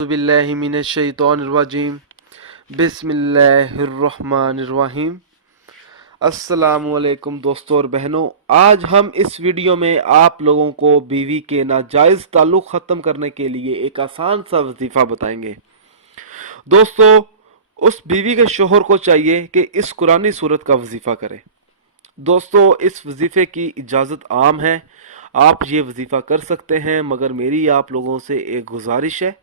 बिल्लाहि मिनश्शैतानिर्रजीम बिस्मिल्लाहिर्रहमानिर्रहीम। अस्सलामुअलैकुम दोस्तों और बहनों, आज हम इस वीडियो में आप लोगों को बीवी के नाजायज़ ताल्लुक़ ख़त्म करने के लिए एक आसान सा वजीफ़ा बताएंगे। दोस्तों, उस बीवी के शोहर को चाहिए कि इस कुरानी सूरत का वजीफ़ा करे। दोस्तों, इस वजीफ़े की इजाज़त आम है, आप ये वजीफ़ा कर सकते हैं, मगर मेरी आप लोगों से एक गुजारिश है।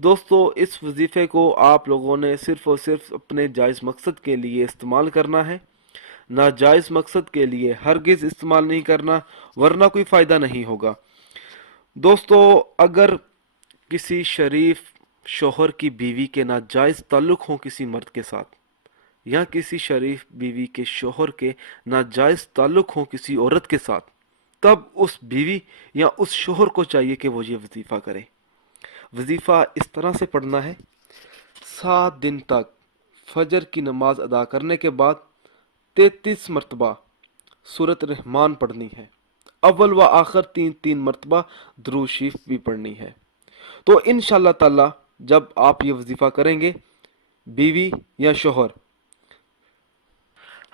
दोस्तों, इस वजीफ़े को आप लोगों ने सिर्फ़ और सिर्फ अपने जायज़ मकसद के लिए इस्तेमाल करना है, नाजायज़ मकसद के लिए हरगिज़ इस्तेमाल नहीं करना, वरना कोई फ़ायदा नहीं होगा। दोस्तों, अगर किसी शरीफ शोहर की बीवी के नाजायज़ ताल्लुक़ हों किसी मर्द के साथ, या किसी शरीफ बीवी के शोहर के नाजायज़ ताल्लुक़ हों किसी औरत के साथ, तब उस बीवी या उस शोहर को चाहिए कि वो ये वजीफ़ा करे। वजीफ़ा इस तरह से पढ़ना है: 7 दिन तक फजर की नमाज अदा करने के बाद 33 मरतबा सूरत रहमान पढ़नी है। अव्वल व आखिर 3-3 मरतबा दुरूद शरीफ भी पढ़नी है। तो इंशाअल्लाह ताला जब आप ये वजीफ़ा करेंगे, बीवी या शोहर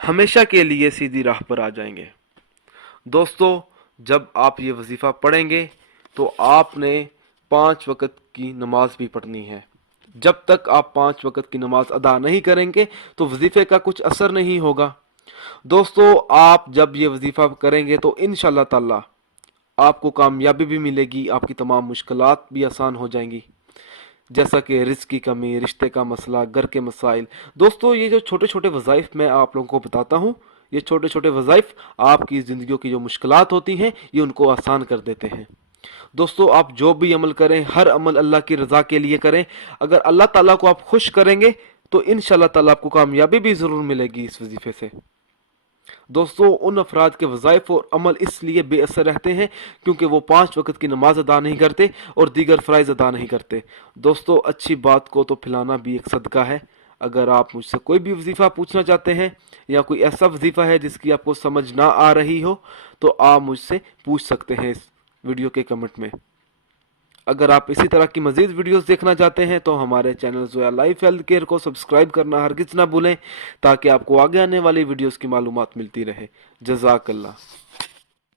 हमेशा के लिए सीधी राह पर आ जाएंगे। दोस्तों, जब आप ये वजीफ़ा पढ़ेंगे तो आपने 5 वक़्त की नमाज भी पढ़नी है। जब तक आप 5 वक़्त की नमाज अदा नहीं करेंगे तो वजीफ़े का कुछ असर नहीं होगा। दोस्तों, आप जब ये वजीफ़ा करेंगे तो इंशाअल्लाह ताला आपको कामयाबी भी मिलेगी, आपकी तमाम मुश्किलात भी आसान हो जाएंगी, जैसा कि रिज़्क़ की कमी, रिश्ते का मसला, घर के मसाइल। दोस्तों, ये जो छोटे छोटे वज़ाइफ मैं आप लोगों को बताता हूँ, ये छोटे छोटे वज़ाइफ आपकी ज़िंदगी की जो मुश्किलात होती हैं ये उनको आसान कर देते हैं। दोस्तों, आप जो भी अमल करें, हर अमल अल्लाह की रज़ा के लिए करें। अगर अल्लाह ताला को आप खुश करेंगे तो इंशाअल्लाह ताला आपको कामयाबी भी ज़रूर मिलेगी इस वजीफ़े से। दोस्तों, उन अफराद के वज़ाइफ और अमल इसलिए बेअसर रहते हैं क्योंकि वो 5 वक़्त की नमाज अदा नहीं करते और दीगर फ़राइज़ अदा नहीं करते। दोस्तों, अच्छी बात को तो फैलाना भी एक सदका है। अगर आप मुझसे कोई भी वजीफ़ा पूछना चाहते हैं या कोई ऐसा वजीफ़ा है जिसकी आपको समझ ना आ रही हो, तो आप मुझसे पूछ सकते हैं इस वीडियो के कमेंट में। अगर आप इसी तरह की मज़ीद वीडियोस देखना चाहते हैं तो हमारे channel Zoya life health care को सब्सक्राइब करना हरगिज़ ना भूलें, ताकि आपको आगे आने वाली वीडियोस की मालूमात मिलती रहे। जज़ाकल्लाह।